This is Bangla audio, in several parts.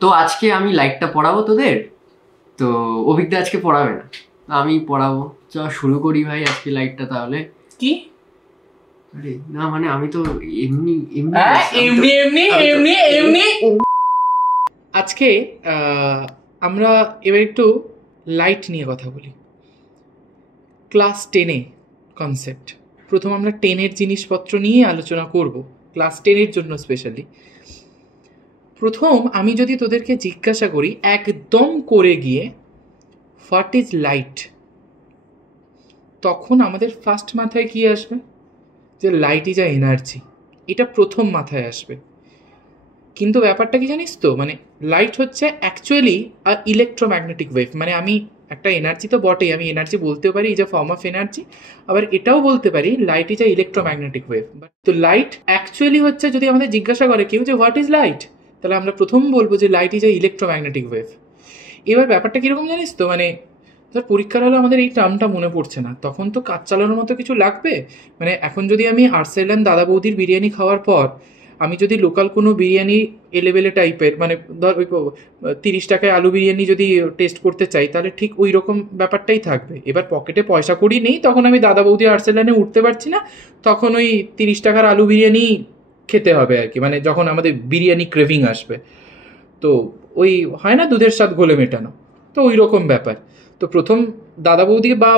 তো আজকে আমি লাইটটা পড়াবো তোদের। তো অভিজ্ঞতা আজকে পড়াবে না, আমি পড়াবো। চ শুরু করি ভাই আজকে লাইটটা তাহলে। কি? আরে না মানে আমি তো এমনি এমনি এমনি এমনি এমনি এমনি আজকে আমরা এবার একটু লাইট নিয়ে কথা বলি। ক্লাস 10-এ কনসেপ্ট। প্রথম আমরা 10-এর জিনিসপত্র নিয়ে আলোচনা করব, ক্লাস 10-এর জন্য স্পেশালি। প্রথম আমি যদি তোদেরকে জিজ্ঞাসা করি একদম করে গিয়ে হোয়াট ইজ লাইট, তখন আমাদের ফার্স্ট মাথায় কি আসবে? যে লাইট ইজ আ এনার্জি, এটা প্রথম মাথায় আসবে। কিন্তু ব্যাপারটা কি জানিস তো, মানে লাইট হচ্ছে অ্যাকচুয়ালি ইলেকট্রোম্যাগনেটিক ওয়েভ। মানে আমি একটা এনার্জি তো বটেই, আমি এনার্জি বলতেও পারি is a form of energy, আবার এটাও বলতে পারি light is a electromagnetic wave. But তো লাইট অ্যাকচুয়ালি হচ্ছে, যদি আমাদের জিজ্ঞাসা করে কেউ যে হোয়াট ইজ লাইট, তাহলে আমরা প্রথম বলবো যে light is a electromagnetic wave. এবার ব্যাপারটা কীরকম জানিস তো, মানে ধর পরীক্ষার হলে আমাদের এই টার্মটা মনে পড়ছে না, তখন তো কাজ চালানোর মতো কিছু লাগবে। মানে এখন যদি আমি আর্সেলান দাদা বৌদির বিরিয়ানি খাওয়ার পর আমি যদি লোকাল কোনো বিরিয়ানি এলেবেলে টাইপের, মানে ধর ওই 30 টাকায় আলু বিরিয়ানি যদি টেস্ট করতে চাই, তাহলে ঠিক ওই রকম ব্যাপারটাই থাকবে। এবার পকেটে পয়সা কড়ি নেই, তখন আমি দাদা বৌদি আর্সেলানে উঠতে পারছি না, তখন ওই 30 টাকার আলু বিরিয়ানি খেতে হবে আর কি, মানে যখন আমাদের বিরিয়ানি ক্রেভিং আসবে। তো ওই হয় না দুধের স্বাদ ঘোলে মেটানো, তো ওই রকম ব্যাপার। তো প্রথম দাদা বৌদি বা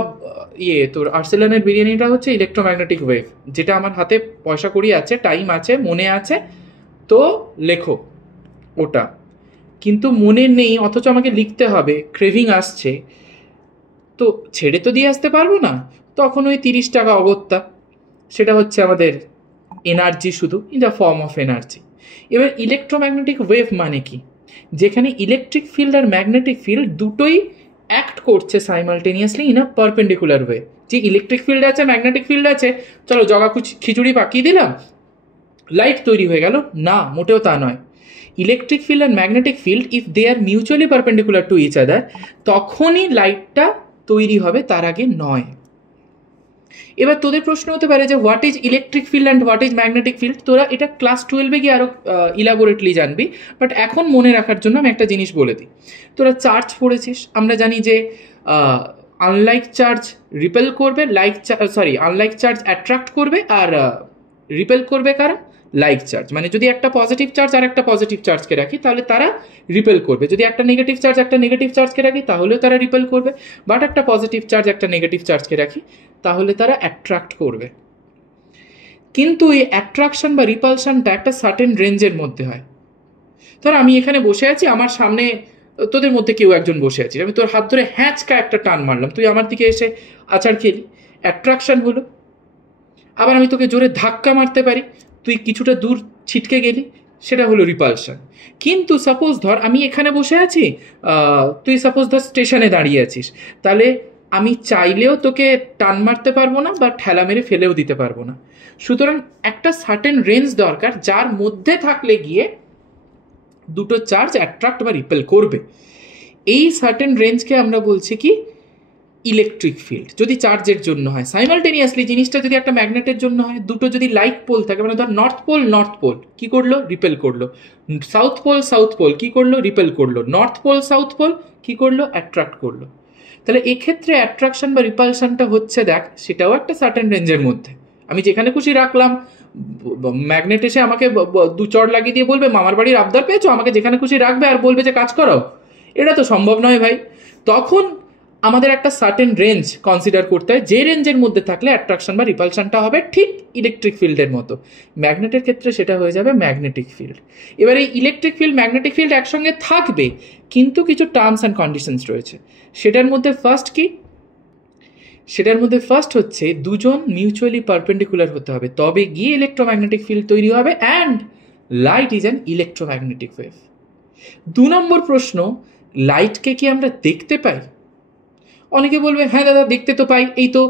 তোর আর্সেলানের বিরিয়ানিটা হচ্ছে ইলেকট্রোম্যাগনেটিক ওয়েভ, যেটা আমার হাতে পয়সা কড়ি আছে, টাইম আছে, মনে আছে, তো লেখো ওটা। কিন্তু মনে নেই অথচ আমাকে লিখতে হবে, ক্রেভিং আসছে, তো ছেড়ে তো দিয়ে আসতে পারবো না, তখন ওই 30 টাকা অগত্যা, সেটা হচ্ছে আমাদের এনার্জি, শুধু in the form of energy. এবার ইলেকট্রোম্যাগনেটিক ওয়েভ মানে কি? যেখানে ইলেকট্রিক ফিল্ড আর ম্যাগনেটিক ফিল্ড দুটোই অ্যাক্ট করছে simultaneously in a perpendicular way. যে ইলেকট্রিক ফিল্ড আছে, ম্যাগনেটিক ফিল্ড আছে, চলো জগা খিচুড়ি পাকিয়ে দিলাম, লাইট তৈরি হয়ে গেল, না, মোটেও তা নয়। ইলেকট্রিক ফিল্ড আর magnetic field if they are mutually perpendicular to each other, তখনই লাইটটা তৈরি হবে, তার আগে নয়। এবার তোদের প্রশ্ন হতে পারে যে what is electric field and what is magnetic field. তোরা এটা ক্লাস 12-এ গিয়ে আরও ইলাবোরেটলি জানবি, বাট এখন মনে রাখার জন্য আমি একটা জিনিস বলে দিই। তোরা চার্জ পড়েছিস, আমরা জানি যে আনলাইক চার্জ রিপেল করবে, আনলাইক চার্জ অ্যাট্রাক্ট করবে, আর রিপেল করবে কারা? Like charge. মানে যদি একটা পজিটিভ চার্জ আর একটা পজিটিভ চার্জকে রাখি, তাহলে তারা রিপেল করবে। যদি একটা নেগেটিভ চার্জ একটা নেগেটিভ চার্জকে রাখি, তাহলেও তারা রিপেল করবে। বাট একটা পজিটিভ চার্জ একটা নেগেটিভ চার্জকে রাখি, তাহলে তারা অ্যাট্রাক্ট করবে। কিন্তু এই অ্যাট্রাকশন বা রিপালশনটা একটা সার্টেন রেঞ্জের মধ্যে হয়। ধর আমি এখানে বসে আছি, আমার সামনে তোদের মধ্যে কেউ একজন বসে আছিস, আমি তোর হাত ধরে হ্যাঁচকা একটা টান মারলাম, তুই আমার দিকে এসে আছাড় খেলি, অ্যাট্রাকশন হলো। আবার আমি তোকে জোরে ধাক্কা মারতে পারি, তুই কিছুটা দূর ছিটকে গেলি, সেটা হলো রিপালশন। কিন্তু সাপোজ ধর আমি এখানে বসে আছি, তুই সাপোজ ধর স্টেশনে দাঁড়িয়ে আছিস, তাহলে আমি চাইলেও তোকে টান মারতে পারবো না বা ঠেলা মেরে ফেলেও দিতে পারবো না। সুতরাং একটা সার্টেন রেঞ্জ দরকার, যার মধ্যে থাকলে গিয়ে দুটো চার্জ অ্যাট্রাক্ট বা রিপেল করবে। এই সার্টেন রেঞ্জকে আমরা বলছি কি? Electric field. যদি চার্জের জন্য হয়, সাইমালটেনিয়াসলি জিনিসটা যদি একটা ম্যাগনেটের জন্য হয়, দুটো যদি লাইক পোল থাকে, মানে ধর নর্থ পোল কি করলো? রিপেল করলো। সাউথ পোল কি করলো? রিপেল করলো। নর্থ সাউথ পোল কি করলো? অ্যাট্রাক্ট করলো। তাহলে এক্ষেত্রে অ্যাট্রাকশন বা রিপালশনটা হচ্ছে, দেখ, সেটাও একটা সার্টেন রেঞ্জের মধ্যে। আমি যেখানে খুশি রাখলাম, ম্যাগনেট এসে আমাকে দু চড় লাগিয়ে দিয়ে বলবে মামার বাড়ির আবদার পেয়েছো, আমাকে যেখানে খুশি রাখবে আর বলবে যে কাজ করাও, এটা তো সম্ভব নয় ভাই। তখন আমাদের একটা সার্টেন রেঞ্জ কনসিডার করতে হয়, যে রেঞ্জের মধ্যে থাকলে অ্যাট্রাকশন বা রিপালশনটা হবে ঠিক ইলেকট্রিক ফিল্ডের মতো। ম্যাগনেটের ক্ষেত্রে সেটা হয়ে যাবে ম্যাগনেটিক ফিল্ড। এবার এই ইলেকট্রিক ফিল্ড ম্যাগনেটিক ফিল্ড একসঙ্গে থাকবে, কিন্তু কিছু টার্মস অ্যান্ড কন্ডিশনস রয়েছে। সেটার মধ্যে ফার্স্ট হচ্ছে দুজন মিউচুয়ালি পারপেন্ডিকুলার হতে হবে, তবে গিয়ে ইলেকট্রোম্যাগনেটিক ফিল্ড তৈরি হবে, and light is an electromagnetic wave. 2 নম্বর প্রশ্ন, লাইটকে কি আমরা দেখতে পাই? অনেকে বলবে হ্যাঁ দাদা দেখতে তো পাই, এই তো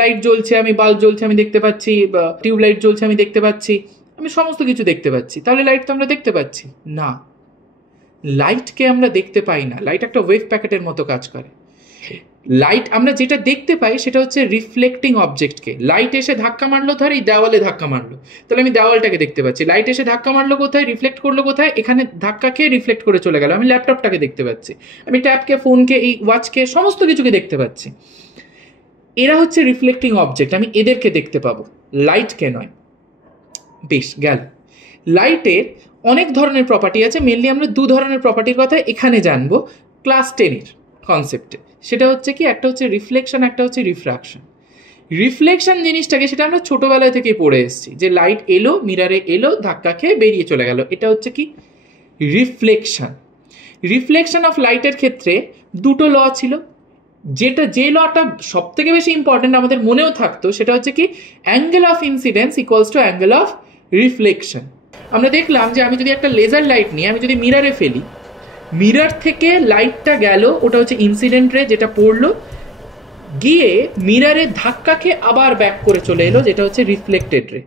লাইট জ্বলছে, আমি বাল্ব জ্বলছে আমি দেখতে পাচ্ছি, টিউব লাইট জ্বলছে আমি দেখতে পাচ্ছি, আমি সমস্ত কিছু দেখতে পাচ্ছি, তাহলে লাইট তো আমরা দেখতে পাচ্ছি না। লাইটকে আমরা দেখতে পাই না, লাইট একটা ওয়েভ প্যাকেটের মতো কাজ করে। লাইট আমরা যেটা দেখতে পাই সেটা হচ্ছে রিফ্লেক্টিং অবজেক্টকে। লাইট এসে ধাক্কা মারলো, ধর এই দেওয়ালে ধাক্কা মারলো, তাহলে আমি দেওয়ালটাকে দেখতে পাচ্ছি। লাইট এসে ধাক্কা মারলো কোথায়, রিফ্লেক্ট করলো কোথায়, এখানে ধাক্কা খেয়ে রিফ্লেক্ট করে চলে গেল, আমি ল্যাপটপটাকে দেখতে পাচ্ছি, আমি ট্যাবকে, ফোনকে, এই ওয়াচকে, সমস্ত কিছুকে দেখতে পাচ্ছি। এরা হচ্ছে রিফ্লেক্টিং অবজেক্ট, আমি এদেরকে দেখতে পাবো, লাইটকে নয়। বেশ গেল। লাইটের অনেক ধরনের প্রপার্টি আছে, মেনলি আমরা দু ধরনের প্রপার্টির কথা এখানে জানবো ক্লাস 10-এর কনসেপ্টে। সেটা হচ্ছে কি, একটা হচ্ছে রিফ্লেকশন, একটা হচ্ছে রিফ্রাকশন। রিফ্লেকশন জিনিসটাকে সেটা আমরা ছোটোবেলায় থেকেই পড়ে এসেছি, যে লাইট এলো, মিরারে এলো, ধাক্কা খেয়ে বেরিয়ে চলে গেল, এটা হচ্ছে কি রিফ্লেকশন। রিফ্লেকশন অফ লাইটের ক্ষেত্রে দুটো ল ছিল, যে লটা সব থেকে বেশি ইম্পর্টেন্ট আমাদের মনেও থাকতো, সেটা হচ্ছে কি angle of incidence equals to angle of reflection. আমরা দেখলাম যে আমি যদি একটা লেজার লাইট নিয়ে আমি যদি মিরারে ফেলি, মিরার থেকে লাইটটা গেল, ওটা হচ্ছে ইনসিডেন্ট রে, যেটা পড়লো গিয়ে মিরারে ধাক্কা খেয়ে আবার ব্যাক করে চলে এলো, যেটা হচ্ছে রিফ্লেক্টেড রে।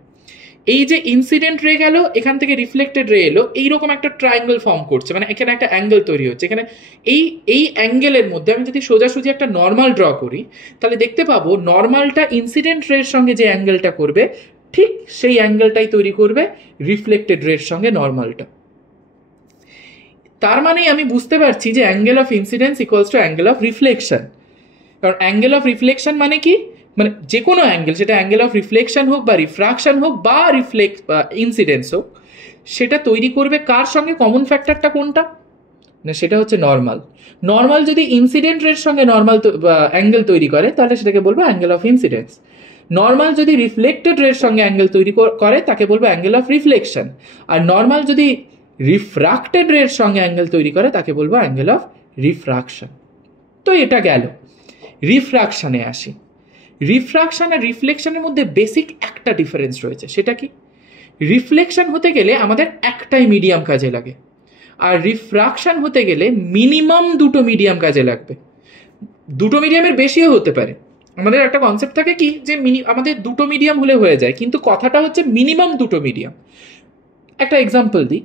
এই যে ইনসিডেন্ট রে গেল, এখান থেকে রিফ্লেক্টেড রে এলো, এইরকম একটা ট্রায়াঙ্গেল ফর্ম করছে, মানে এখানে একটা অ্যাঙ্গেল তৈরি হচ্ছে। এখানে এই অ্যাঙ্গেলের মধ্যে আমি যদি সোজাসুজি একটা নর্মাল ড্র করি, তাহলে দেখতে পাবো নর্মালটা ইনসিডেন্ট রের সঙ্গে যে অ্যাঙ্গেলটা করবে, ঠিক সেই অ্যাঙ্গেলটাই তৈরি করবে রিফ্লেক্টেড রের সঙ্গে নর্মালটা। তার মানে আমি বুঝতে পারছি যে angle of incidence equals to angle of reflection. কারণ অ্যাঙ্গেল অফ রিফ্লেকশন মানে কি, মানে যে কোনো অ্যাঙ্গেল, সেটা অ্যাঙ্গেল অফ রিফ্লেকশন হোক বা রিফ্রাকশন হোক বা ইনসিডেন্স হোক, সেটা তৈরি করবে কার সঙ্গে, কমন ফ্যাক্টরটা কোনটা না, সেটা হচ্ছে নর্মাল। নর্মাল যদি ইনসিডেন্ট রের সঙ্গে নর্মাল অ্যাঙ্গেল তৈরি করে, তাহলে সেটাকে বলবো অ্যাঙ্গেল অফ ইনসিডেন্স। নর্মাল যদি রিফ্লেক্টেড রের সঙ্গে অ্যাঙ্গেল তৈরি করে, তাকে বলবো অ্যাঙ্গেল অফ রিফ্লেকশন। আর নর্মাল যদি রিফ্রাক্টেড রের সঙ্গে অ্যাঙ্গেল তৈরি করে, তাকে বলবো অ্যাঙ্গেল অফ রিফ্রাকশন। তো এটা গেল। রিফ্রাকশনে আসি। রিফ্রাকশন আর রিফ্লেকশনের মধ্যে বেসিক একটা ডিফারেন্স রয়েছে, সেটা কি, রিফ্লেকশন হতে গেলে আমাদের একটাই মিডিয়াম কাজে লাগে, আর রিফ্রাকশন হতে গেলে মিনিমাম দুটো মিডিয়াম কাজে লাগবে। দুটো মিডিয়ামের বেশিও হতে পারে। আমাদের একটা কনসেপ্ট থাকে কি, যে আমাদের দুটো মিডিয়াম হলে হয়ে যায়, কিন্তু কথাটা হচ্ছে মিনিমাম দুটো মিডিয়াম। একটা এক্সাম্পল দিই,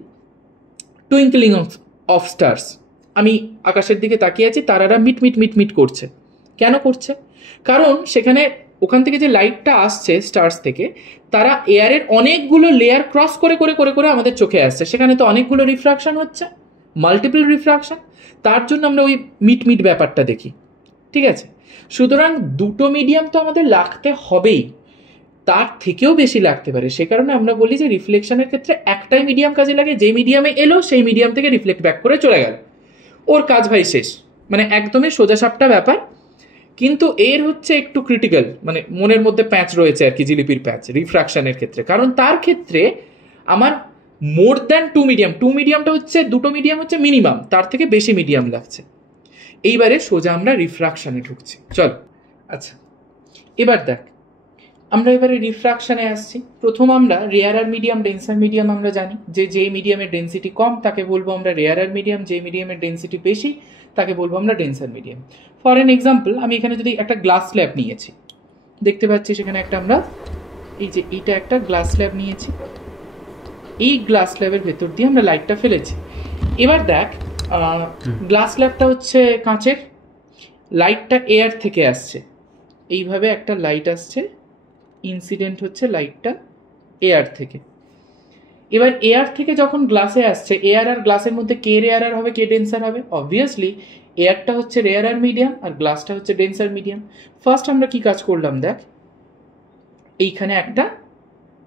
টুইঙ্কলিং অফ স্টার্স। আমি আকাশের দিকে তাকিয়ে আছি, তারারা মিট মিট মিট মিট করছে। কেন করছে? কারণ সেখানে ওখান থেকে যে লাইটটা আসছে স্টার্স থেকে, তারা এয়ারের অনেকগুলো লেয়ার ক্রস করে করে করে করে আমাদের চোখে আসছে, সেখানে তো অনেকগুলো রিফ্রাকশন হচ্ছে, মাল্টিপল রিফ্রাকশন, তার জন্য আমরা ওই মিট মিট ব্যাপারটা দেখি। ঠিক আছে, সুতরাং দুটো মিডিয়াম তো আমাদের লাগতে হবেই, তার থেকেও বেশি লাগতে পারে। সে কারণে আমরা বলি যে রিফ্লেকশনের ক্ষেত্রে একটাই মিডিয়াম কাজে লাগে, যে মিডিয়ামে এলো সেই মিডিয়াম থেকে রিফ্লেক্ট ব্যাক করে চলে গেল, ওর কাজ ভাই শেষ, মানে একদমই সোজাসাপটা ব্যাপার। কিন্তু এর হচ্ছে একটু ক্রিটিক্যাল, মানে মনের মধ্যে প্যাচ রয়েছে আর কি, জিলিপির প্যাচ রিফ্রাকশনের ক্ষেত্রে। কারণ তার ক্ষেত্রে আমার মোর দ্যান টু মিডিয়ামটা হচ্ছে, দুটো মিডিয়াম হচ্ছে মিনিমাম, তার থেকে বেশি মিডিয়াম লাগছে। এইবারে সোজা আমরা রিফ্রাকশনে ঢুকছি। চল, আচ্ছা এবার দেখ, আমরা এবারে রিফ্রাকশনে আসছি। প্রথম আমরা রেয়ারার মিডিয়াম, ডেন্সার মিডিয়াম আমরা জানি, যে মিডিয়ামের ডেন্সিটি কম তাকে বলবো আমরা রেয়ারার মিডিয়াম, যে মিডিয়ামের ডেন্সিটি বেশি তাকে বলবো আমরা ডেন্সার মিডিয়াম। ফর এন এক্সাম্পল, আমি এখানে যদি একটা গ্লাস স্ল্যাব নিয়েছি, দেখতে পাচ্ছি সেখানে একটা আমরা এইটা একটা গ্লাস স্ল্যাব নিয়েছি, এই গ্লাস স্ল্যাবের ভেতর দিয়ে আমরা লাইটটা ফেলেছি। এবার দেখ, গ্লাস স্ল্যাবটা হচ্ছে কাঁচের, লাইটটা এয়ার থেকে আসছে, এইভাবে একটা লাইট আসছে, ইনসিডেন্ট হচ্ছে লাইটটা এয়ার থেকে। এবার এয়ার থেকে যখন গ্লাসে আসছে, এয়ার আর গ্লাসের মধ্যে কে রেয়ারার হবে, কে ডেন্সার হবে? অবভিয়াসলি এয়ারটা হচ্ছে রেয়ারার মিডিয়াম আর গ্লাসটা হচ্ছে ডেন্সার মিডিয়াম। ফার্স্ট আমরা কি কাজ করলাম দেখ, এইখানে একটা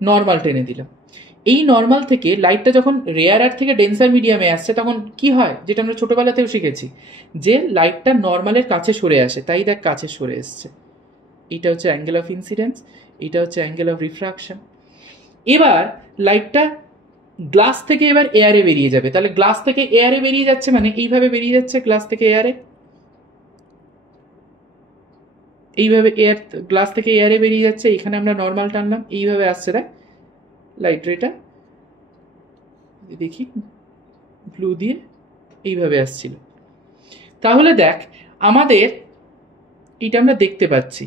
নর্মাল টেনে দিলাম। এই নর্মাল থেকে লাইটটা যখন রেয়ারার থেকে ডেন্সার মিডিয়ামে আসছে, তখন কি হয়, যেটা আমরা ছোটবেলাতেও শিখেছি, যে লাইটটা নর্মালের কাছে সরে আসে। তাই দেখ কাছে সরে এসছে, এটা হচ্ছে অ্যাঙ্গেল অফ ইনসিডেন্স, এটা হচ্ছে অ্যাঙ্গেল অফ রিফ্রাকশন। এবার লাইটটা গ্লাস থেকে এবার এয়ারে বেরিয়ে যাবে, তাহলে গ্লাস থেকে এয়ারে বেরিয়ে যাচ্ছে মানে এইভাবে বেরিয়ে যাচ্ছে গ্লাস থেকে এয়ারে, এইভাবে এয়ার গ্লাস থেকে এয়ারে বেরিয়ে যাচ্ছে। এখানে আমরা নর্মাল টানলাম, এইভাবে আসছে দেখ লাইট রেটা, দেখি ব্লু দিয়ে এইভাবে আসছিল। তাহলে দেখ আমাদের এটা আমরা দেখতে পাচ্ছি।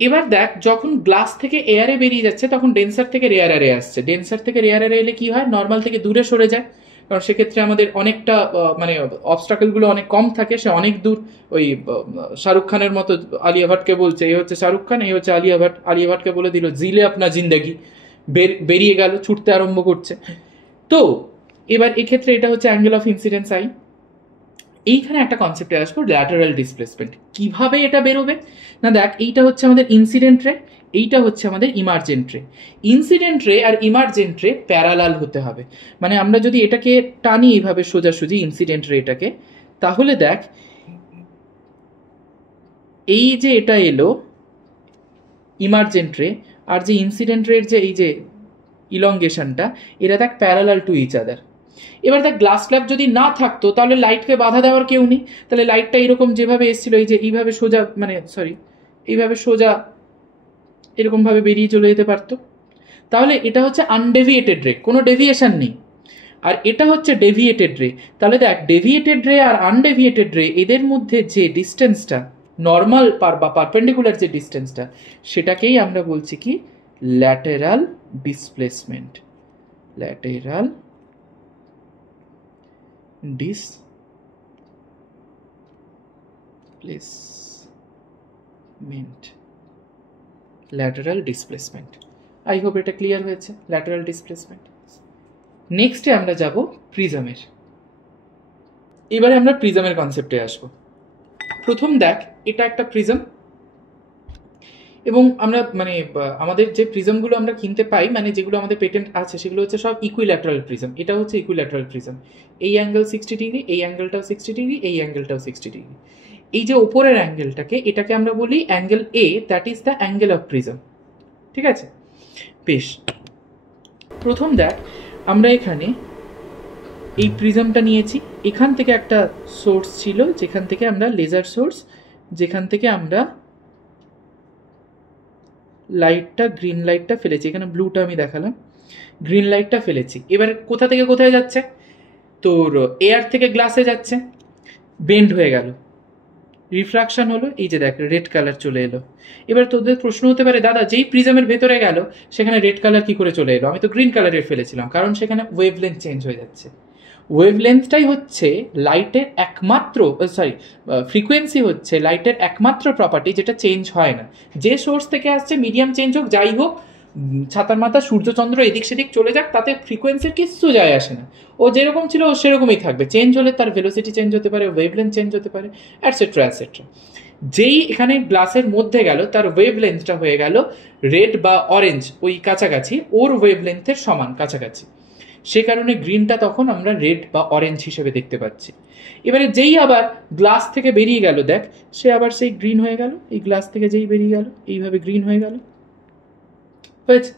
এবার দেখ যখন গ্লাস থেকে এয়ারে বেরিয়ে যাচ্ছে, তখন ডেন্সার থেকে রেয়ারারে আসছে। ডেন্সার থেকে রেয়ারারে এলে কি হয়, নর্মাল থেকে দূরে সরে যায়, কারণ সেক্ষেত্রে আমাদের অনেকটা মানে অবস্টাকেলগুলো অনেক কম থাকে, সে অনেক দূর ওই শাহরুখ খানের মতো আলিয়া ভাটকে বলছে এই হচ্ছে শাহরুখ খান, এই হচ্ছে আলিয়া ভাট, আলিয়া ভাটকে বলে দিল জিলে আপনার জিন্দেগি, বেরিয়ে গেল, ছুটতে আরম্ভ করছে। তো এবার এক্ষেত্রে এটা হচ্ছে অ্যাঙ্গেল অফ ইনসিডেন্স আই। এইখানে একটা কনসেপ্টে আসবো, ল্যাটারাল ডিসপ্লেসমেন্ট। কিভাবে এটা বেরোবে না, দেখ এইটা হচ্ছে আমাদের ইনসিডেন্ট রে, এইটা হচ্ছে আমাদের ইমার্জেন্ট রে। ইনসিডেন্ট রে আর ইমার্জেন্ট রে প্যারালাল হতে হবে, মানে আমরা যদি এটাকে টানি এইভাবে সোজাসুজি ইনসিডেন্ট রে এটাকে, তাহলে দেখ এই যে এটা এলো ইমার্জেন্ট রে, আর যে ইনসিডেন্ট রের যে এই যে ইলংগেশনটা, এরা দেখ প্যারালাল টু ইচ আদার। এবার দেখ গ্লাস স্ল্যাব যদি না থাকতো তাহলে লাইটকে বাধা দেওয়ার কেউ নেই, তাহলে লাইটটা এরকম যেভাবে এসেছিল এই যে এইভাবে সোজা, মানে সরি এইভাবে সোজা এরকম ভাবে বেরিয়ে চলে যেতে পারতো। তাহলে এটা হচ্ছে আনডেভিয়েটেড রে, কোনো ডেভিয়েশন নেই। আর এটা হচ্ছে ডেভিয়েটেড রে। তাহলে দেখ ডেভিয়েটেড রে আর আনডেভিয়েটেড রে এদের মধ্যে যে ডিস্টেন্সটা নর্মাল বা পারপেন্ডিকুলার যে ডিস্টেন্সটা, সেটাকেই আমরা বলছি কি lateral displacement. Lateral displacement, lateral displacement. I hope এটা ক্লিয়ার হয়েছে, ল্যাটারাল ডিসপ্লেসমেন্ট। নেক্সটে আমরা যাব প্রিজমের। এবারে আমরা প্রিজমের কনসেপ্টে আসব। প্রথম দেখ এটা একটা প্রিজম, এবং আমরা মানে আমাদের যে প্রিজমগুলো আমরা কিনতে পাই, মানে যেগুলো আমাদের পেটেন্ট আছে, সেগুলো হচ্ছে সব ইকুইল্যাটারাল প্রিজম। এটা হচ্ছে ইকুইল্যাটারাল প্রিজম, এই অ্যাঙ্গেল 60 ডিগ্রি, এই অ্যাঙ্গেলটাও 60 ডিগ্রি, এই অ্যাঙ্গেলটাও 60 ডিগ্রি। এই যে ওপরের অ্যাঙ্গেলটাকে, এটাকে আমরা বলি angle A, that is the angle of prism. ঠিক আছে, বেশ। প্রথম দেখ আমরা এখানে এই প্রিজমটা নিয়েছি, এখান থেকে একটা সোর্স ছিল, যেখান থেকে আমরা লেজার সোর্স, যেখান থেকে আমরা লাইটটা, গ্রিন লাইটটা ফেলেছি, এখানে ব্লুটা আমি দেখালাম, গ্রিন লাইটটা ফেলেছি। এবার কোথা থেকে কোথায় যাচ্ছে, তোর এয়ার থেকে গ্লাসে যাচ্ছে, বেন্ড হয়ে গেল, রিফ্রাকশন হলো, এই যে দেখ রেড কালার চলে এলো। এবার তোদের প্রশ্ন হতে পারে, দাদা যেই প্রিজমের ভেতরে গেল সেখানে রেড কালার কি করে চলে এলো, আমি তো গ্রিন কালারের ফেলেছিলাম। কারণ সেখানে ওয়েভলেন্থ চেঞ্জ হয়ে যাচ্ছে। ওয়েভলেন্থটাই হচ্ছে লাইটের একমাত্র, সরি ফ্রিকোয়েন্সি হচ্ছে লাইটের একমাত্র প্রপার্টি যেটা চেঞ্জ হয় না। যে সোর্স থেকে আসছে, মিডিয়াম চেঞ্জ হোক, যাই হোক, ছাতার মাথা সূর্যচন্দ্র এদিক সেদিক চলে যাক, তাতে ফ্রিকোয়েন্সির কিচ্ছু যায় আসে না। ও যেরকম ছিল ও সেরকমই থাকবে, চেঞ্জ হলে তার ভেলোসিটি চেঞ্জ হতে পারে, ওয়েভলেন্থ চেঞ্জ হতে পারে, অ্যাটসেট্রা অ্যাটসেট্রা। যেই এখানে গ্লাসের মধ্যে গেল, তার ওয়েভলেন্থটা হয়ে গেল রেড বা অরেঞ্জ, ওই কাছাকাছি, ওর ওয়েভলেন্থের সমান কাছাকাছি। সে কারণে গ্রিনটা তখন আমরা রেড বা অরেঞ্জ হিসেবে দেখতে পাচ্ছি। এবারে যেই আবার গ্লাস থেকে বেরিয়ে গেল, দেখ সে আবার সেই গ্রিন হয়ে গেল, এই গ্লাস থেকে যেই বেরিয়ে গেল এইভাবে গ্রিন হয়ে গেল, হয়েছে।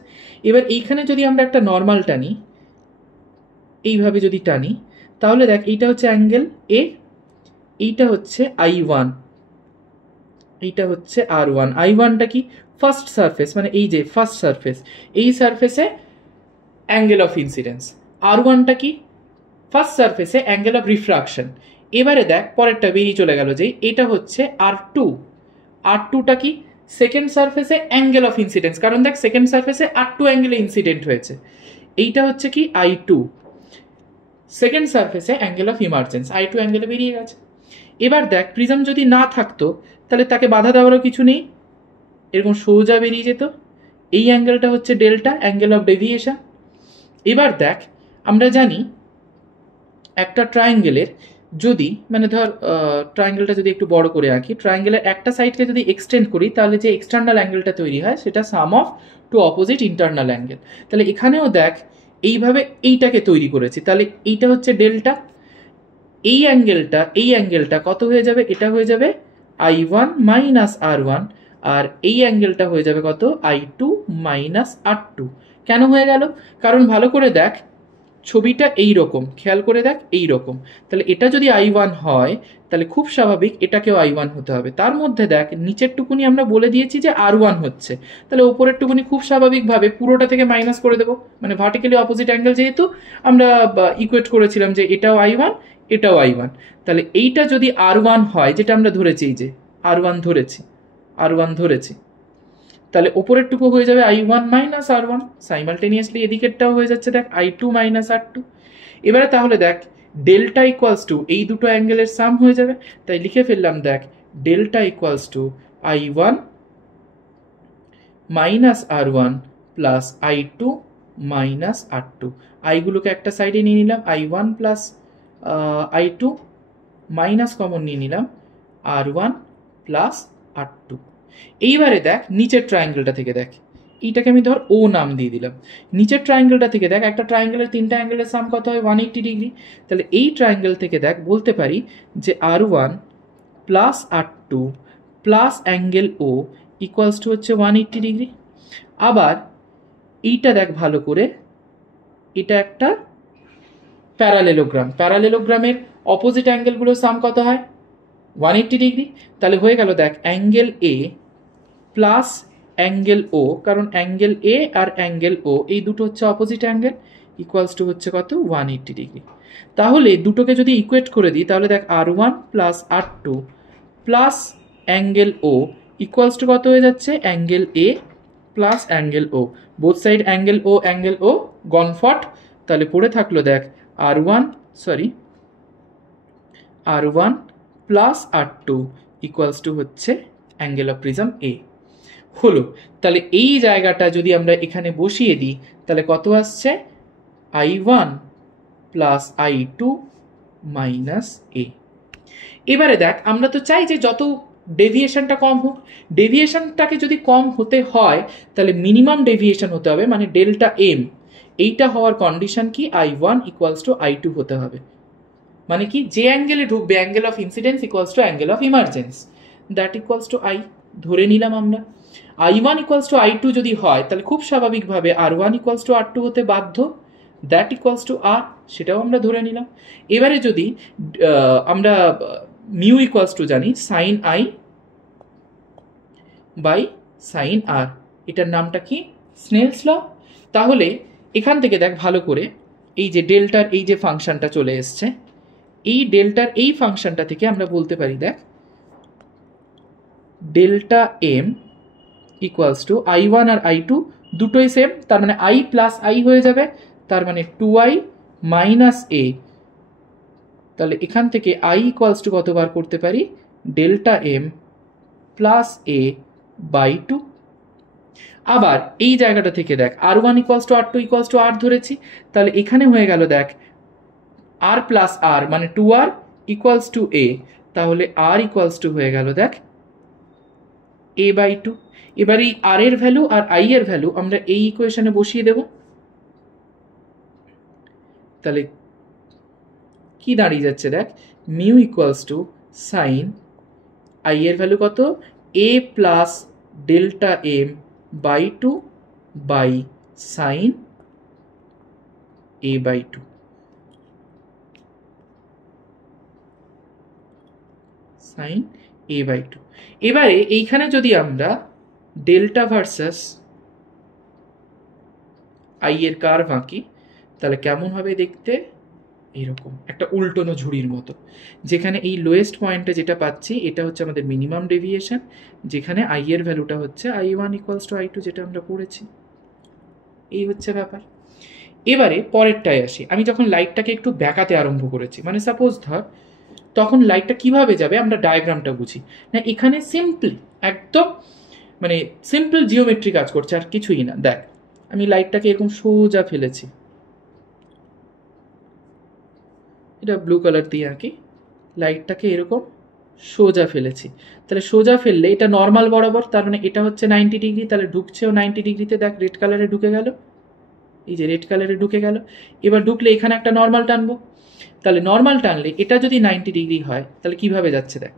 এবার এইখানে যদি আমরা একটা নর্মাল টানি, এইভাবে যদি টানি, তাহলে দেখ এইটা হচ্ছে অ্যাঙ্গেল এ, এইটা হচ্ছে I1, এইটা হচ্ছে R1। I1টা কি ফার্স্ট সারফেস, মানে এই যে ফার্স্ট সারফেস, এই সারফেসে অ্যাঙ্গেল অফ ইনসিডেন্স। R1টা কি ফার্স্ট সারফেসে অ্যাঙ্গেল অফ রিফ্রাকশন। এবারে দেখ পরেরটা বেরিয়ে চলে গেল, যে এটা হচ্ছে R2। R2টা কি সেকেন্ড সারফেসে অ্যাঙ্গেল অফ ইনসিডেন্স, কারণ দেখ সেকেন্ড সারফেসে R2 অ্যাঙ্গেলে ইনসিডেন্ট হয়েছে। এইটা হচ্ছে কি I2, সেকেন্ড সারফেসে অ্যাঙ্গেল অফ ইমার্জেন্স, I2 অ্যাঙ্গেলে বেরিয়ে গেছে। এবার দেখ প্রিজম যদি না থাকতো তাহলে তাকে বাধা দেওয়ারও কিছু নেই, এরকম সোজা বেরিয়ে যেত। এই অ্যাঙ্গেলটা হচ্ছে ডেল্টা, অ্যাঙ্গেল অফ ডেভিয়েশন। এবার দেখ আমরা জানি একটা ট্রায়াঙ্গেলের যদি, মানে ধর ট্রায়াঙ্গেলটা যদি একটু বড় করে আঁকি, ট্রায়াঙ্গেলের একটা সাইডকে যদি এক্সটেন্ড করি, তাহলে যে এক্সটার্নাল অ্যাঙ্গেলটা তৈরি হয় সেটা sum of two opposite internal angle. তাহলে এখানেও দেখ এইভাবে এইটাকে তৈরি করেছি, তাহলে এইটা হচ্ছে ডেল্টা। এই অ্যাঙ্গেলটা কত হয়ে যাবে, এটা হয়ে যাবে I1 মাইনাস R1, আর এই অ্যাঙ্গেলটা হয়ে যাবে কত, I2 মাইনাস R2। কেন হয়ে গেল, কারণ ভালো করে দেখ ছবিটা এই রকম, খেয়াল করে দেখ এই রকম। তাহলে এটা যদি I1 হয় তাহলে খুব স্বাভাবিক এটাকেও I1 হতে হবে। তার মধ্যে দেখ নিচের টুকুনি আমরা বলে দিয়েছি যে R1 হচ্ছে, তাহলে উপরের টুকুনি খুব স্বাভাবিকভাবে পুরোটা থেকে মাইনাস করে দেবো, মানে ভার্টিক্যালি অপোজিট অ্যাঙ্গেল যেহেতু আমরা ইকুয়েট করেছিলাম যে এটাও I1 এটাও I1। তাহলে এইটা যদি R1 হয়, যেটা আমরা ধরেছি, এই যে R1 ধরেছি, তাহলে ওপরের টুকু হয়ে যাবে I1 মাইনাস R1, সাইমালটেনিয়াসলি এদিকেরটাও হয়ে যাচ্ছে দেখ I2 মাইনাস R2। এবারে তাহলে দেখ ডেল্টা ইকুয়ালস টু এই দুটো অ্যাঙ্গেলের সাম হয়ে যাবে, তাই লিখে ফেললাম দেখ delta equals to I1 minus R1 plus I2 minus R2। আইগুলোকে একটা সাইডে নিয়ে নিলাম, I1 plus I2 minus common নিয়ে নিলাম R1 প্লাস R2। এইবারে দেখ নিচের ট্রায়াঙ্গেলটা থেকে দেখ, এইটাকে আমি ধর ও নাম দিয়ে দিলাম। নিচের ট্রায়াঙ্গেলটা থেকে দেখ একটা ট্রায়াঙ্গেলের তিনটা অ্যাঙ্গেলের সাম কত হয় 180 ডিগ্রি, তাহলে এই ট্রায়াঙ্গেল থেকে দেখ বলতে পারি যে R1 plus R2 plus angle O equals to হচ্ছে 180 ডিগ্রি। আবার এইটা দেখ ভালো করে, এটা একটা প্যারালেলোগ্রাম, প্যারালেলোগ্রামের অপোজিট অ্যাঙ্গেলগুলোর সাম কত হয় 180 ডিগ্রি, তাহলে হয়ে গেল দেখ অ্যাঙ্গেল এ প্লাস অ্যাঙ্গেল ও, কারণ অ্যাঙ্গেল এ আর অ্যাঙ্গেল ও এই দুটো হচ্ছে অপোজিট অ্যাঙ্গেল, ইকুয়ালস টু হচ্ছে কত 180 ডিগ্রি। তাহলে দুটোকে যদি ইকুয়েট করে দিই তাহলে দেখ R1 plus R2 plus angle O equals to কত হয়ে যাচ্ছে angle A plus angle O, both side angle O গনফট, তাহলে পড়ে থাকলো দেখ R1 plus R2 equals to হচ্ছে অ্যাঙ্গেল অফ প্রিজম এ হলো। তাহলে এই জায়গাটা যদি আমরা এখানে বসিয়ে দিই তাহলে কত আসছে I1 প্লাস I2 মাইনাস এ। এবারে দেখ আমরা তো চাই যে যত ডেভিয়েশনটা কম হোক, ডেভিয়েশনটাকে যদি কম হতে হয় তাহলে মিনিমাম ডেভিয়েশন হতে হবে, মানে ডেল্টা এম, এইটা হওয়ার কন্ডিশন কি I1 ইকুয়ালস টু I2 হতে হবে, মানে কি যে অ্যাঙ্গেলে ঢুকবে angle of incidence equals to angle of emergence, that equals to I ধরে নিলাম আমরা। I1 ইকুয়ালস টু I2 যদি হয় তাহলে খুব স্বাভাবিকভাবে R1 ইকুয়ালস টু R2 হতে বাধ্য, দ্যাট ইকুয়ালস টু R, সেটাও আমরা ধরে নিলাম। এবারে যদি আমরা মিউ ইকুয়ালস টু জানি sine I by sine R, এটার নামটা কি স্নেলস ল। তাহলে এখান থেকে দেখ ভালো করে এই যে ডেল্টার এই যে ফাংশনটা চলে এসছে, এই ডেল্টার এই ফাংশনটা থেকে আমরা বলতে পারি দেখ delta M equals to I1 আর I2 দুটোই সেম, তার মানে I প্লাস I হয়ে যাবে, তার মানে 2I মাইনাস এ। তাহলে এখান থেকে I ইকুয়ালস টু কত বার করতে পারি delta M plus A by 2। আবার এই জায়গাটা থেকে দেখ R1 equals to R2 equals to R ধরেছি, তাহলে এখানে হয়ে গেল দেখ R প্লাস R মানে 2R ইকুয়ালস টু এ, তাহলে R ইকুয়ালস টু হয়ে গেল দেখ এ বাই 2। এবার এই আর এর ভ্যালু আর আই এর ভ্যালু আমরা এই ইকুয়েশনে বসিয়ে দেব, তাহলে কি দাঁড়িয়ে যাচ্ছে দেখ mu equals to sine i এর ভ্যালু কত A plus delta m by 2 by sine A by 2, sine A by 2। এবারে এইখানে যদি আমরা ডেল্টা ভার্সাস আই এর কার্ভ আঁকি তাহলে কেমন হবে দেখতে, এরকম একটা উল্টোনো ঝুড়ির মতো, যেখানে এই লোয়েস্ট পয়েন্টে যেটা পাচ্ছি এটা হচ্ছে আমাদের মিনিমাম ডেভিয়েশন, যেখানে আই এর ভ্যালুটা হচ্ছে I1 ইকুয়ালস টু I2 যেটা আমরা পড়েছি, এই হচ্ছে ব্যাপার। এবারে পরেরটায় আসি, আমি যখন লাইটটাকে একটু ব্যাকাতে আরম্ভ করেছি, মানে সাপোজ ধর তখন লাইটটা কিভাবে যাবে আমরা ডায়াগ্রামটা বুঝি না, এখানে সিম্পলি একদম মানে সিম্পল জিওমেট্রি কাজ করছে আর কিছুই না। দেখ আমি লাইটটাকে এরকম সোজা ফেলেছি, এটা ব্লু কালার দিয়ে আঁকি, লাইটটাকে এরকম সোজা ফেলেছি, তাহলে সোজা ফেললে এটা নর্মাল বরাবর, তার মানে এটা হচ্ছে 90 ডিগ্রি, তাহলে ঢুকছেও 90 ডিগ্রিতে, দেখ রেড কালারে ঢুকে গেল, এই যে রেড কালারে ঢুকে গেল। এবার ঢুকলে এখানে একটা নর্মাল টানবো, তাহলে নর্মাল টানলে এটা যদি 90 ডিগ্রি হয় তাহলে কিভাবে যাচ্ছে দেখ,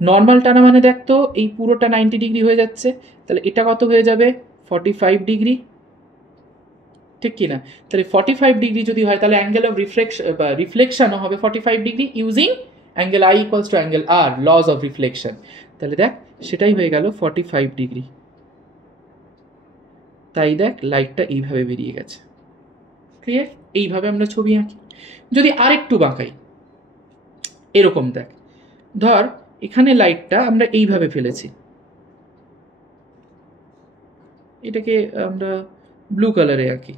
নর্মাল টানা মানে দেখ তো এই পুরোটা 90 ডিগ্রি হয়ে যাচ্ছে, তাহলে এটা কত হয়ে যাবে 45 ডিগ্রি, ঠিক কিনা? তাহলে 45 ডিগ্রি যদি হয় তাহলে অ্যাঙ্গেল অফ রিফ্লেকশনও হবে 45 degree using angle I equals to angle R, lodge of reflection. তাহলে দেখ সেটাই হয়ে গেল 45 ডিগ্রি, তাই দেখ লাইটটা এইভাবে বেরিয়ে গেছে, ক্লিয়ার? এইভাবে আমরা ছবি আঁকি। যদি আরেকটু বাঁকাই এরকম দেখ, ধর এখানে লাইটটা আমরা এইভাবে ফেলেছি, এটাকে আমরা ব্লু কালারে আঁকি,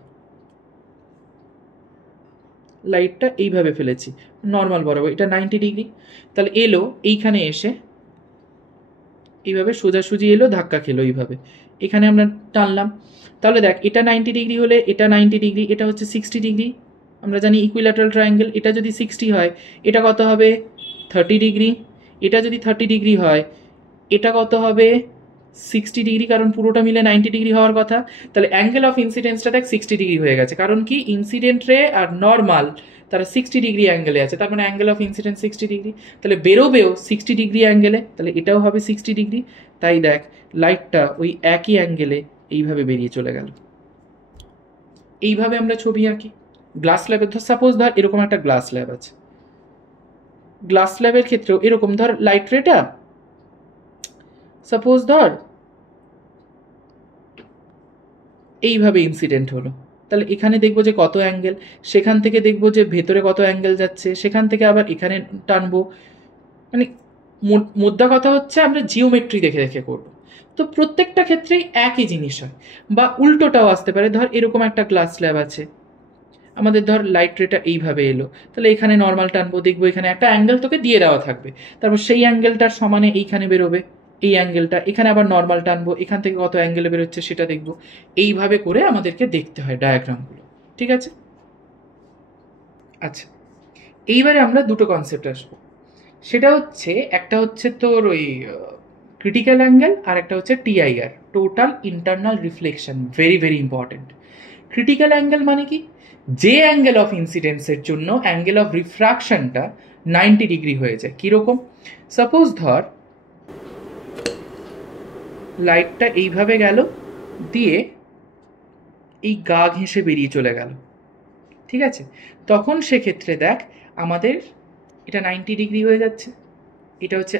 লাইটটা এইভাবে ফেলেছি নর্মাল বরাবর, এটা 90 ডিগ্রি, তাহলে এলো এইখানে এসে এইভাবে সোজাসুজি এলো, ধাক্কা খেলো এইভাবে, এখানে আমরা টানলাম, তাহলে দেখ এটা 90 ডিগ্রি হলে এটা 90 ডিগ্রি, এটা হচ্ছে 60 ডিগ্রি, আমরা জানি ইকুইল্যাটারাল ট্রায়াঙ্গেল, এটা যদি 60 হয় এটা কত হবে 30 ডিগ্রি, এটা যদি 30 ডিগ্রি হয় এটা কত হবে 60 ডিগ্রি, কারণ পুরোটা মিলে 90 ডিগ্রি হওয়ার কথা, তাহলে অ্যাঙ্গেল অফ ইনসিডেন্সটা দেখ 60 ডিগ্রি হয়ে গেছে, কারণ কি ইনসিডেন্ট রে আর নর্মাল তারা 60 ডিগ্রি অ্যাঙ্গেলে আছে, তার মানে অ্যাঙ্গেল অফ ইনসিডেন্স 60 ডিগ্রি, তাহলে বেরোবেও 60 ডিগ্রি অ্যাঙ্গেলে, তাহলে এটাও হবে 60 ডিগ্রি, তাই দেখ লাইটটা ওই একই অ্যাঙ্গেলে এইভাবে বেরিয়ে চলে গেল। এইভাবে আমরা ছবি আঁকি গ্লাস ল্যাবে। ধর সাপোজ ধর এরকম একটা গ্লাস ল্যাব আছে, গ্লাস ল্যাবের ক্ষেত্রেও এরকম ধর লাইট রেটা সাপোজ ধর এইভাবে ইনসিডেন্ট হলো, তাহলে এখানে দেখবো যে কত অ্যাঙ্গেল, সেখান থেকে দেখবো যে ভেতরে কত অ্যাঙ্গেল যাচ্ছে, সেখান থেকে আবার এখানে টানবো, মানে মোদ্দা কথা হচ্ছে আমরা জিওমেট্রি দেখে দেখে করবো। তো প্রত্যেকটা ক্ষেত্রেই একই জিনিস হয়, বা উল্টোটাও আসতে পারে, ধর এরকম একটা গ্লাস স্ল্যাব আছে, আমাদের ধর লাইট রেটা এইভাবে এলো, তাহলে এখানে নর্মাল টানবো, দেখবো এখানে একটা অ্যাঙ্গেল তোকে দিয়ে দেওয়া থাকবে, তারপর সেই অ্যাঙ্গেলটার সমানে এইখানে বেরোবে এই অ্যাঙ্গেলটা, এখানে আবার নর্মাল টানবো, এখান থেকে কত অ্যাঙ্গেলে বেরোচ্ছে সেটা দেখবো, এইভাবে করে আমাদেরকে দেখতে হয় ডায়াগ্রামগুলো, ঠিক আছে? আচ্ছা, এইবারে আমরা দুটো কনসেপ্ট আসবো, সেটা হচ্ছে একটা হচ্ছে তোর ওই ক্রিটিক্যাল অ্যাঙ্গেল, আর একটা হচ্ছে TIR, total internal reflection, very very important. Critical angle মানে কি, যে অ্যাঙ্গেল অফ ইনসিডেন্সের জন্য অ্যাঙ্গেল অফ রিফ্রাকশনটা 90 ডিগ্রি হয়ে যায়। কীরকম? সাপোজ ধর লাইটটা এইভাবে গেল, দিয়ে এই গা ঘেঁষে বেরিয়ে চলে গেল, ঠিক আছে? তখন সেক্ষেত্রে দেখ আমাদের এটা 90 ডিগ্রি হয়ে যাচ্ছে, এটা হচ্ছে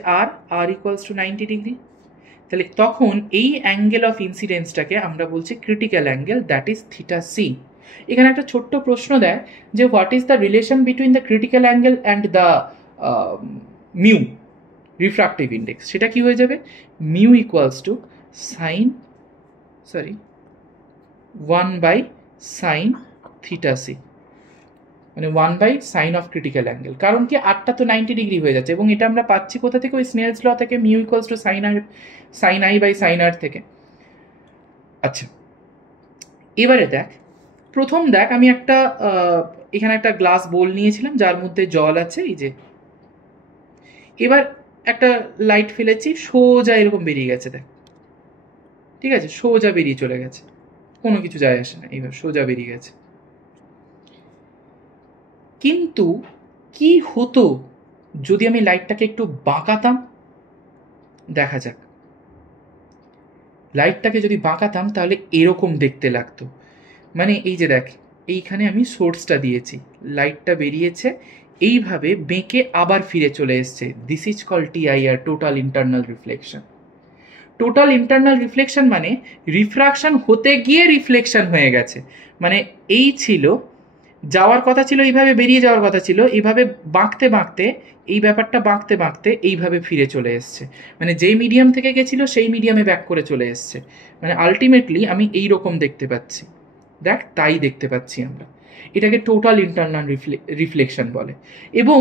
আর ইকুয়ালস টু 90 ডিগ্রি, তাহলে তখন এই অ্যাঙ্গেল অফ ইনসিডেন্সটাকে আমরা বলছি critical angle, that is theta C. এখানে একটা ছোট্ট প্রশ্ন দেয় যে what is the relation between the critical angle and the mu refractive index, সেটা কি হয়ে যাবে, mu equals to sine 1/sin theta C, মানে 1/sin অফ ক্রিটিক্যাল অ্যাঙ্গেল, কারণ কি আরটা তো 90 ডিগ্রি হয়ে যাচ্ছে, এবং এটা আমরা পাচ্ছি কোথা থেকে, ওই স্নেলস ল থেকে, mu equals to sine i by sine r থেকে। আচ্ছা, এবারে দেখ প্রথম দেখ আমি একটা এখানে একটা গ্লাস বোল নিয়েছিলাম যার মধ্যে জল আছে, এই যে এবার একটা লাইট ফেলেছি, সোজা এরকম বেরিয়ে গেছে দেখ, ঠিক আছে, সোজা বেরিয়ে চলে গেছে, কোনো কিছু যায় আসে না, এইবার সোজা বেরিয়ে গেছে। কিন্তু কি হতো যদি আমি লাইটটাকে একটু বাঁকাতাম, দেখা যাক। লাইটটাকে যদি বাঁকাতাম তাহলে এরকম দেখতে লাগতো, মানে এই যে দেখ এইখানে আমি সোর্সটা দিয়েছি, লাইটটা বেরিয়েছে এইভাবে বেঁকে আবার ফিরে চলে এসছে, this is call TIR, total internal reflection. Total internal reflection মানে রিফ্রাকশন হতে গিয়ে রিফ্লেকশন হয়ে গেছে, মানে এই ছিল যাওয়ার কথা ছিল এইভাবে, বেরিয়ে যাওয়ার কথা ছিল এইভাবে, বাঁকতে বাঁকতে এই ব্যাপারটা বাঁকতে বাঁকতে এইভাবে ফিরে চলে এসছে, মানে যেই মিডিয়াম থেকে গেছিল সেই মিডিয়ামে ব্যাক করে চলে এসছে, মানে আলটিমেটলি আমি এই রকম দেখতে পাচ্ছি, দেখ তাই দেখতে পাচ্ছি আমরা, এটাকে টোটাল ইন্টারনাল রিফ্লেকশন বলে। এবং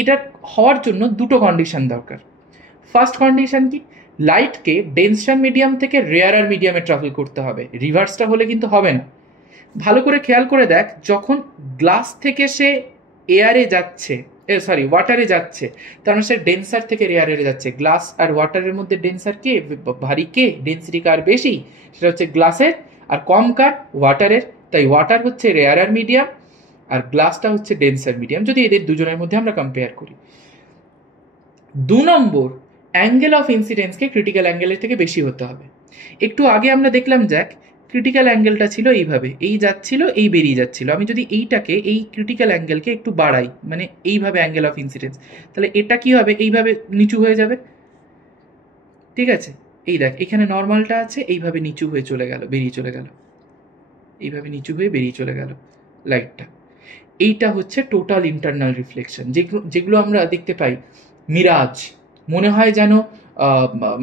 এটা হওয়ার জন্য দুটো কন্ডিশন দরকার। ফার্স্ট কন্ডিশন কি, লাইটকে ডেন্সার মিডিয়াম থেকে রেয়ারার মিডিয়ামে ট্রাভেল করতে হবে, রিভার্সটা হলে কিন্তু হবে না। ভালো করে খেয়াল করে দেখ, যখন গ্লাস থেকে সে এয়ারে যাচ্ছে, ওয়াটারে যাচ্ছে, তার মানে সে ডেন্সার থেকে রেয়ারে যাচ্ছে, গ্লাস আর ওয়াটারের মধ্যে ডেন্সার কে, ভারী কে, ডেন্সিটি কার বেশি, সেটা হচ্ছে গ্লাসের, আর কম কার ওয়াটারের, তাই ওয়াটার হচ্ছে রেয়ারার মিডিয়াম আর গ্লাসটা হচ্ছে ডেন্সার মিডিয়াম, যদি এদের দুজনের মধ্যে আমরা কম্পেয়ার করি। 2 নম্বর, অ্যাঙ্গেল অফ ইনসিডেন্সকে ক্রিটিক্যাল অ্যাঙ্গেলের থেকে বেশি হতে হবে। একটু আগে আমরা দেখলাম যাক ক্রিটিক্যাল অ্যাঙ্গেলটা ছিল এইভাবে, এই যাচ্ছিল এই বেরিয়ে যাচ্ছিল, আমি যদি এইটাকে এই ক্রিটিক্যাল অ্যাঙ্গেলকে একটু বাড়াই, মানে এইভাবে অ্যাঙ্গেল অফ ইনসিডেন্স, তাহলে এটা কি হবে, এইভাবে নিচু হয়ে যাবে, ঠিক আছে? এই দেখ এখানে নর্মালটা আছে, এইভাবে নিচু হয়ে চলে গেল, বেরিয়ে চলে গেল, এইভাবে নিচু হয়ে বেরিয়ে চলে গেল লাইটটা। এইটা হচ্ছে টোটাল ইন্টারনাল রিফ্লেকশন, যেগুলো আমরা দেখতে পাই মিরাজ, মনে হয় যেন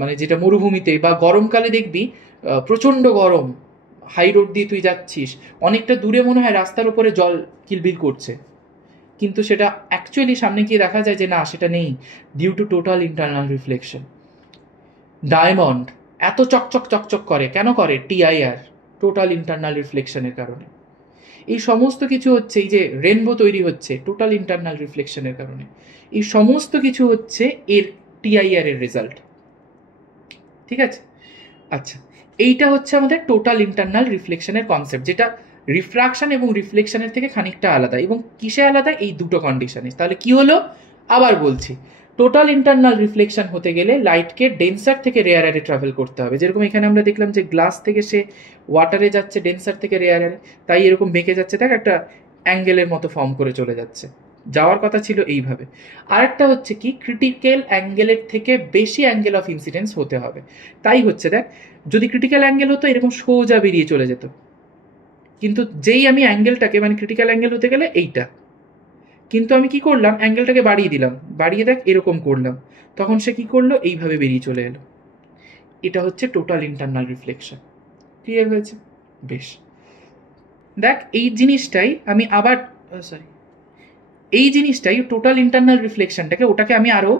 মানে যেটা মরুভূমিতে বা গরমকালে দেখবি প্রচণ্ড গরম, হাই রোড দিয়ে তুই যাচ্ছিস, অনেকটা দূরে মনে হয় রাস্তার উপরে জল কিলবিল করছে, কিন্তু সেটা অ্যাকচুয়ালি সামনে গিয়ে দেখা যায় যে না, সেটা নেই, due to total internal reflection. Diamond এত চকচক চকচক করে কেন করে? টিআইআর, টোটাল ইন্টারনাল রিফ্লেকশনের কারণে। এই সমস্ত কিছু হচ্ছে, এই যে রেনবো তৈরি হচ্ছে টোটাল ইন্টারনাল রিফ্লেকশনের কারণে, এই সমস্ত কিছু হচ্ছে এর টিআইআর এর রেজাল্ট। ঠিক আছে, আচ্ছা, এইটা হচ্ছে আমাদের টোটাল ইন্টারনাল রিফ্লেকশনের কনসেপ্ট, যেটা রিফ্রাকশন এবং রিফ্লেকশনের থেকে খানিকটা আলাদা। এবং কিসে আলাদা? এই দুটো কন্ডিশনে। তাহলে কি হলো? আবার বলছি, টোটাল ইন্টারনাল রিফ্লেকশন হতে গেলে লাইটকে ডেন্সার থেকে রেয়ারে ট্রাভেল করতে হবে। যেরকম এখানে আমরা দেখলাম যে গ্লাস থেকে সে ওয়াটারে যাচ্ছে, ডেন্সার থেকে রেয়ারে, তাই এরকম বেঁকে যাচ্ছে, দেখ একটা অ্যাঙ্গেলের মতো ফর্ম করে চলে যাচ্ছে। যাওয়ার কথা ছিল এইভাবে। আরেকটা হচ্ছে কি, ক্রিটিক্যাল অ্যাঙ্গেলের থেকে বেশি অ্যাঙ্গেল অফ ইনসিডেন্স হতে হবে। তাই হচ্ছে দেখ, যদি ক্রিটিক্যাল অ্যাঙ্গেল হতো এরকম সোজা বেরিয়ে চলে যেত, কিন্তু যেই আমি অ্যাঙ্গেলটাকে, মানে ক্রিটিক্যাল অ্যাঙ্গেল হতে গেলে এইটা, কিন্তু আমি কি করলাম, অ্যাঙ্গেলটাকে বাড়িয়ে দিলাম, বাড়িয়ে দেখ এরকম করলাম, তখন সে কি করলো, এইভাবে বেরিয়ে চলে এলো। এটা হচ্ছে টোটাল ইন্টারনাল রিফ্লেকশন। ক্লিয়ার হয়েছে? বেশ, দেখ এই জিনিসটাই আমি আবার এই জিনিসটাই টোটাল ইন্টারনাল রিফ্লেকশনটাকে, ওটাকে আমি আরও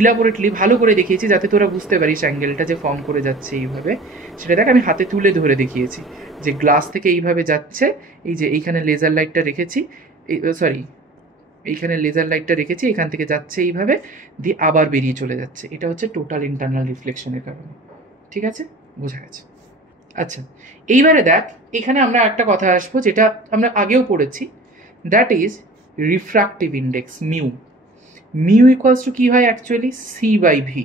ইলাবোরেটলি ভালো করে দেখিয়েছি যাতে তোরা বুঝতে পারিস অ্যাঙ্গেলটা যে ফর্ম করে যাচ্ছে এইভাবে। সেটা দেখ আমি হাতে তুলে ধরে দেখিয়েছি যে গ্লাস থেকে এইভাবে যাচ্ছে, এই যে এইখানে লেজার লাইটটা রেখেছি, এইখানে লেজার লাইটটা রেখেছি, এখান থেকে যাচ্ছে এইভাবে, দিয়ে আবার বেরিয়ে চলে যাচ্ছে। এটা হচ্ছে টোটাল ইন্টারনাল রিফ্লেকশনের কারণে। ঠিক আছে, বোঝা গেছে? আচ্ছা, এইবারে দেখ এখানে আমরা একটা কথা আসবো যেটা আমরা আগেও পড়েছি, that is refractive index, mu. Mu equals to কি হয় actually? C by V,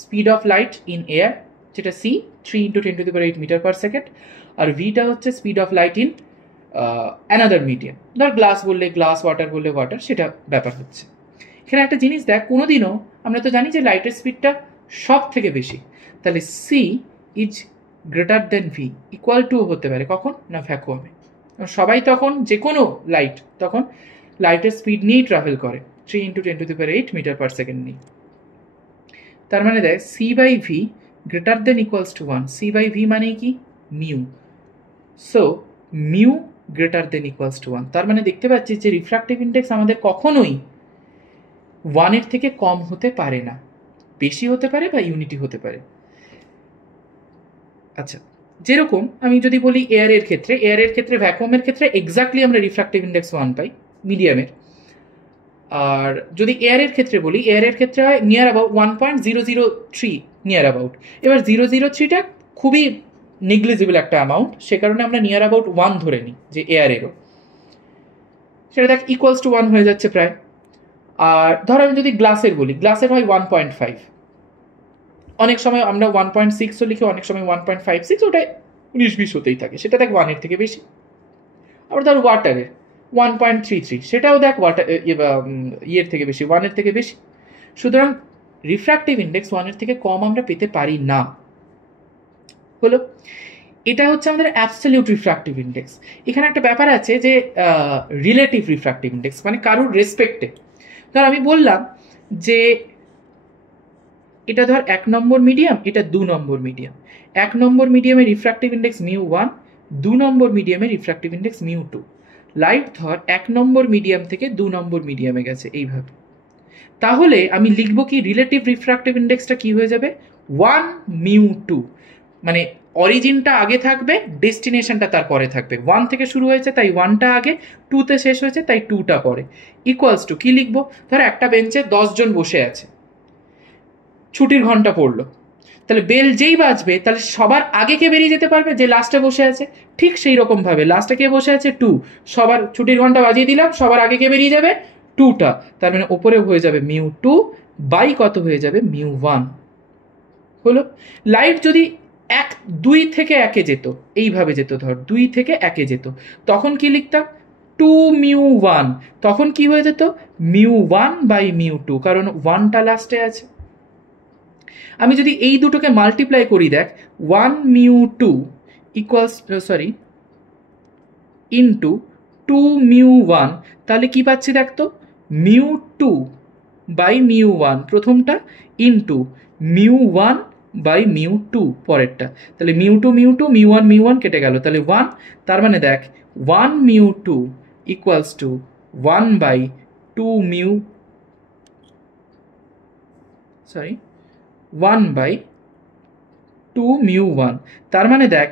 speed of light in air, যেটা সি 3 × 10⁸ মিটার পার সেকেন্ড, আর ভিটা হচ্ছে speed of light in another medium. ধর গ্লাস বললে গ্লাস, ওয়াটার বললে ওয়াটার, সেটা ব্যাপার হচ্ছে। এখানে একটা জিনিস দেখ, কোনোদিনও আমরা তো জানি যে লাইটের স্পিডটা সব থেকে বেশি, তাহলে C is greater than V, equals to হতে পারে কখন না ভ্যাকুয়ামে। সবাই তখন যে কোনো লাইট তখন লাইটের স্পিড নিয়েই ট্রাভেল করে, 3 × 10⁸ মিটার পার সেকেন্ড নিয়ে। তার মানে দেখ C by V greater than equals to 1, C by V মানে কি? Mu. So mu greater than equals to 1, তার মানে দেখতে পাচ্ছি যে রিফ্রাক্টিভ ইন্ডেক্স আমাদের কখনোই 1-এর থেকে কম হতে পারে না, বেশি হতে পারে বা ইউনিটি হতে পারে। আচ্ছা, যেরকম আমি যদি বলি এয়ারের ক্ষেত্রে ভ্যাকুয়ামের ক্ষেত্রে এক্স্যাক্টলি আমরা রিফ্রাক্টিভ ইন্ডেক্স 1 পাই মিডিয়ামের। আর যদি এয়ারের ক্ষেত্রে বলি, এয়ারের ক্ষেত্রে হয় নিয়ার অ্যাবাউট 1.003, নিয়ার অ্যাবাউট। এবার 003টা খুবই নেগলিজিবল একটা অ্যামাউন্ট, সে কারণে আমরা নিয়ার অ্যাবাউট 1 ধরে নিই যে এয়ারেরও, সেটা দেখ ইকুয়ালস টু 1 হয়ে যাচ্ছে প্রায়। আর ধর আমি যদি গ্লাসের বলি, গ্লাসের হয় 1.5, অনেক সময় আমরা 1.6ও লিখি, অনেক সময় 1.56, ওটা 19-20 হতেই থাকে, সেটা দেখ 1-এর থেকে বেশি। আবার ধর ওয়াটারের 1.33, সেটাও দেখ ওয়াটার ইয়ের থেকে বেশি, 1-এর থেকে বেশি। সুতরাং রিফ্রাক্টিভ ইন্ডেক্স 1-এর থেকে কম আমরা পেতে পারি না। হলো, এটা হচ্ছে আমাদের অ্যাবসলিউট রিফ্রাক্টিভ ইন্ডেক্স। এখানে একটা ব্যাপার আছে যে রিলেটিভ রিফ্রাক্টিভ ইন্ডেক্স, মানে কারোর রেসপেক্টে। ধর আমি বললাম যে এটা ধর 1 নম্বর মিডিয়াম, এটা 2 নম্বর মিডিয়াম। 1 নম্বর মিডিয়ামের রিফ্রাক্টিভ ইন্ডেক্স μ1, 2 নম্বর মিডিয়ামের রিফ্রাক্টিভ ইন্ডেক্স μ2। লাইট ধর 1 নম্বর মিডিয়াম থেকে 2 নম্বর মিডিয়ামে গেছে এইভাবে, তাহলে আমি লিখব কি, রিলেটিভ রিফ্রাক্টিভ ইন্ডেক্সটা কি হয়ে যাবে? 1 μ2, মানে অরিজিনটা আগে থাকবে, ডেস্টিনেশনটা তারপরে থাকবে। 1 থেকে শুরু হয়েছে তাই 1টা আগে, 2তে শেষ হয়েছে তাই 2টা পরে। ইকুয়ালস টু কি লিখবো? ধর একটা বেঞ্চে 10 জন বসে আছে, ছুটির ঘন্টা পড়লো, তাহলে বেল যেই বাজবে তাহলে সবার আগে কে বেরিয়ে যেতে পারবে? যে লাস্টে বসে আছে। ঠিক সেই রকম ভাবে লাস্টে কে বসে আছে? 2, সবার ছুটির ঘন্টা বাজিয়ে দিলাম, সবার আগে কে বেরিয়ে যাবে? 2টা। তার মানে ওপরে হয়ে যাবে μ2 বাই কত হয়ে যাবে? μ1। হলো, লাইট যদি 2 থেকে 1-এ যেত, এইভাবে যেত, ধর 2 থেকে 1-এ যেত, তখন কি লিখতাম? 2 μ1, তখন কি হয়ে যেত? μ1 বাই μ2, কারণ 1টা লাস্টে আছে। আমি যদি এই দুটোকে মাল্টিপ্লাই করি, দেখ 1 μ2 ইকুয়ালস ইন্টু 2 μ1, তাহলে কি পাচ্ছি দেখ তো? μ2 বাই μ1 প্রথমটা, ইন্টু μ1 বাই μ2 পরেরটা। তাহলে μ2 μ1 কেটে গেল, তাহলে 1। তার মানে দেখ 1 μ2 equals to 1 by 2 mu 1/2 mu 1। তার মানে দেখ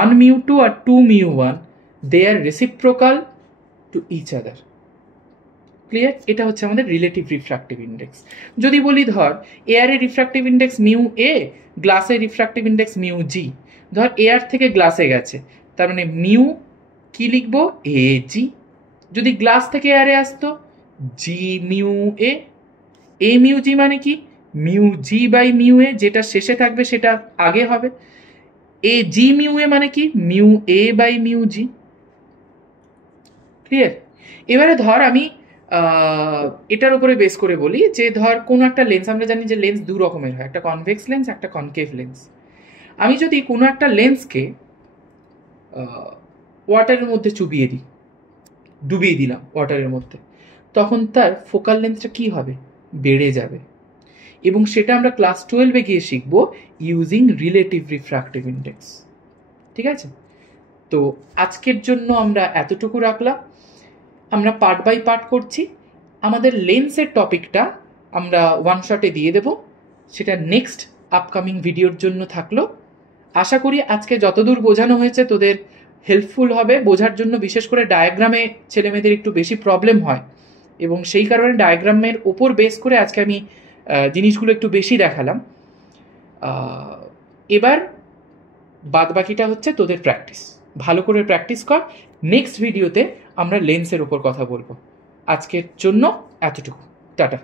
1 mu 2 আর 2 mu 1 they are reciprocal to each other. Clear? এটা হচ্ছে আমাদের রিলেটিভ রিফ্র্যাক্টিভ ইন্ডেক্স। যদি বলি ধর এয়ারের রিফ্র্যাক্টিভ ইন্ডেক্স মিউ এ, গ্লাসের রিফ্র্যাক্টিভ ইন্ডেক্স মিউ জি। ধর এয়ার থেকে গ্লাসে গেছে, তার মানে মিউ কি লিখবো? এ জি। যদি গ্লাস থেকে এয়ারে আসতো জি মিউ এ মিউ জি মানে কি? Mu G by mu A, যেটা শেষে থাকবে সেটা আগে হবে। এ জি মিউ এ মানে কি? Mu A by mu G. Clear? এবারে ধর আমি এটার উপরে বেস করে বলি যে ধর কোনো একটা লেন্স, আমরা জানি যে লেন্স দু রকমের হয়, একটা কনভেক্স লেন্স, একটা কনকেভ লেন্স। আমি যদি কোনো একটা লেন্সকে ওয়াটারের মধ্যে ডুবিয়ে দিলাম ওয়াটারের মধ্যে, তখন তার ফোকাল লেন্থটা কি হবে? বেড়ে যাবে। এবং সেটা আমরা ক্লাস 12-এ গিয়ে শিখবো ইউজিং রিলেটিভ রিফ্র্যাক্টিভ ইন্ডেক্স। ঠিক আছে? তো আজকের জন্য আমরা এতটুকু রাখলাম। আমরা পার্ট বাই পার্ট করছি। আমাদের লেন্সের টপিকটা আমরা ওয়ান শটে দিয়ে দেব, সেটা নেক্সট আপকামিং ভিডিওর জন্য থাকলো। আশা করি আজকে যতদূর বোঝানো হয়েছে তোদের হেল্পফুল হবে বোঝার জন্য। বিশেষ করে ডায়াগ্রামে ছেলেমেয়েদের একটু বেশি প্রবলেম হয়, এবং সেই কারণে ডায়াগ্রামের ওপর বেস করে আজকে আমি জিনিসগুলো একটু বেশি দেখালাম। এবার বাদ বাকিটা হচ্ছে তোদের প্র্যাকটিস। ভালো করে প্র্যাকটিস কর। নেক্সট ভিডিওতে আমরা লেন্সের ওপর কথা বলবো। আজকের জন্য এতটুকু। টাটা।